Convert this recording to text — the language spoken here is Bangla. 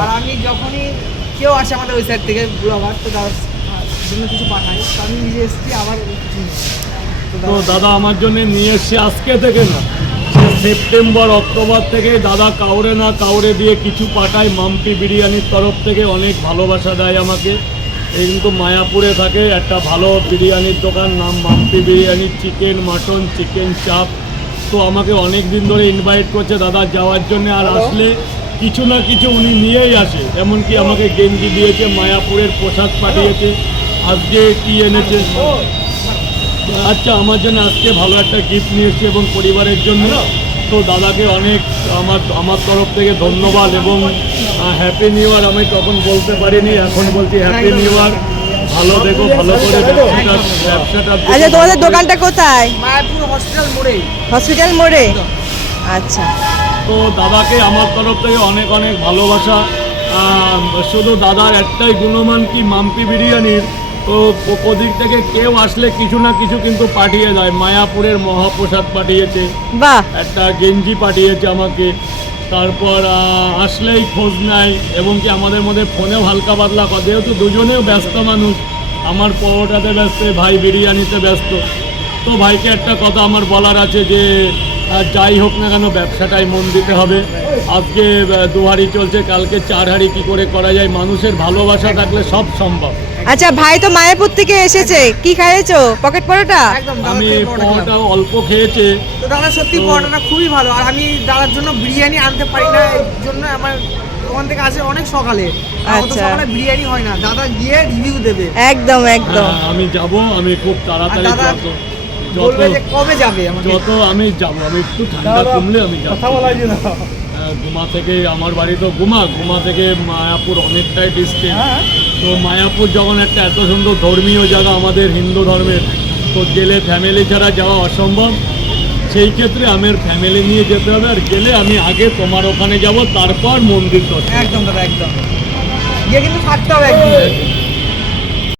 আর আমি যখনই কেউ আসে আমাদের ওই সাইড থেকে ব্লগার, তো তার জন্য কিছু পাঠাই, তো আমি নিজে এসেছি আবার কিছু নিয়ে। তো দাদা আমার জন্য নিয়ে এসছে আজকে থেকে না, সেপ্টেম্বর অক্টোবর থেকে দাদা কাউরে না কাউরে দিয়ে কিছু পাঠায়। মাম্পি বিরিয়ানির তরফ থেকে অনেক ভালোবাসা দেয় আমাকে। এই কিন্তু মায়াপুরে থাকে একটা ভালো বিরিয়ানির দোকান, নাম Mampi biryani, chicken mutton chicken চাপ। তো আমাকে অনেক দিন ধরে ইনভাইট করছে দাদা যাওয়ার জন্য, আর আসলে কিছু না কিছু উনি নিয়েই আসে। এমনকি আমাকে গেঞ্জি দিয়েছে, মায়াপুরের পোশাক পাঠিয়েছে, আজকে কি এনেছে। আচ্ছা আমার জন্য আজকে ভালো একটা গিফট নিয়ে এসেছি এবং পরিবারের জন্য। তো দাদাকে অনেক আমার তরফ থেকে ধন্যবাদ এবং হ্যাপি নিউ ইয়ার। আমি তখন বলতে পারিনি, এখন বলছি হ্যাপি নিউ ইয়ার। ভালো দেখো, ভালো করে ব্যবসাটা। আচ্ছা তোমাদের দোকানটা কোথায়? মায়াপুর হসপিটাল মোড়ে। হসপিটাল মোড়ে, আচ্ছা। তো দাদাকে আমার তরফ থেকে অনেক অনেক ভালোবাসা। শুধু দাদার একটাই গুণমান কি, মাম্পি বিরিয়ানির তো ওদিক থেকে কেউ আসলে কিছু না কিছু কিন্তু পাঠিয়ে দেয়। মায়াপুরের মহাপ্রসাদ পাঠিয়েছে, বাহ, একটা গেঞ্জি পাঠিয়েছে আমাকে। তারপর আসলেই খোঁজ নেয় এবং কি আমাদের মধ্যে ফোনেও হালকা পাতলা কথা, যেহেতু দুজনেও ব্যস্ত মানুষ, আমার পরোটাতে ব্যস্ত, ভাই বিরিয়ানিতে ব্যস্ত। তো ভাইকে একটা কথা আমার বলার আছে যে যাই হোক না কেন ব্যবসাটাই মন দিতে হবে। আজকে 2 হাঁড়ি চলছে, কালকে 4 হাঁড়ি কী করে করা যায়। মানুষের ভালোবাসা থাকলে সব সম্ভব। আচ্ছা ভাই তো মায়াপুর থেকে এসেছে, কি খাইয়েছো? পকেট পরোটা? একদম আমি পরোটা অল্প খেয়েছে। তো দাদা সত্যি পরোটাটা খুবই ভালো। আর আমি দাদার জন্য বিরিয়ানি আনতে পারি না, এই জন্য আমার ওখান থেকে আসে অনেক সকালে। অত আচ্ছা। সকালে বিরিয়ানি হয় না, দাদা গিয়ে রিভিউ দেবে। একদম একদম। আমি যাব, আমি খুব তাড়াতাড়ি আর দাদা যত বলবে যে কবে যাবে আমাকে। যত আমি যাব, আমি একটু ঠান্ডা কমলে আমি যাব। গুমা থেকে আমার বাড়ি তো গুমা থেকে মায়াপুর অনেকটাই ডিস্টেন্স। তো মায়াপুর যখন একটা এত সুন্দর ধর্মীয় জায়গা আমাদের হিন্দু ধর্মের, তো গেলে ফ্যামিলি ছাড়া যাওয়া অসম্ভব। সেই ক্ষেত্রে আমার ফ্যামিলি নিয়ে যেতে হবে, আর গেলে আমি আগে তোমার ওখানে যাব, তারপর মন্দির দর্শন। একদম দাদা, একদম গিয়ে কিন্তু থাকতে হবে একদিন।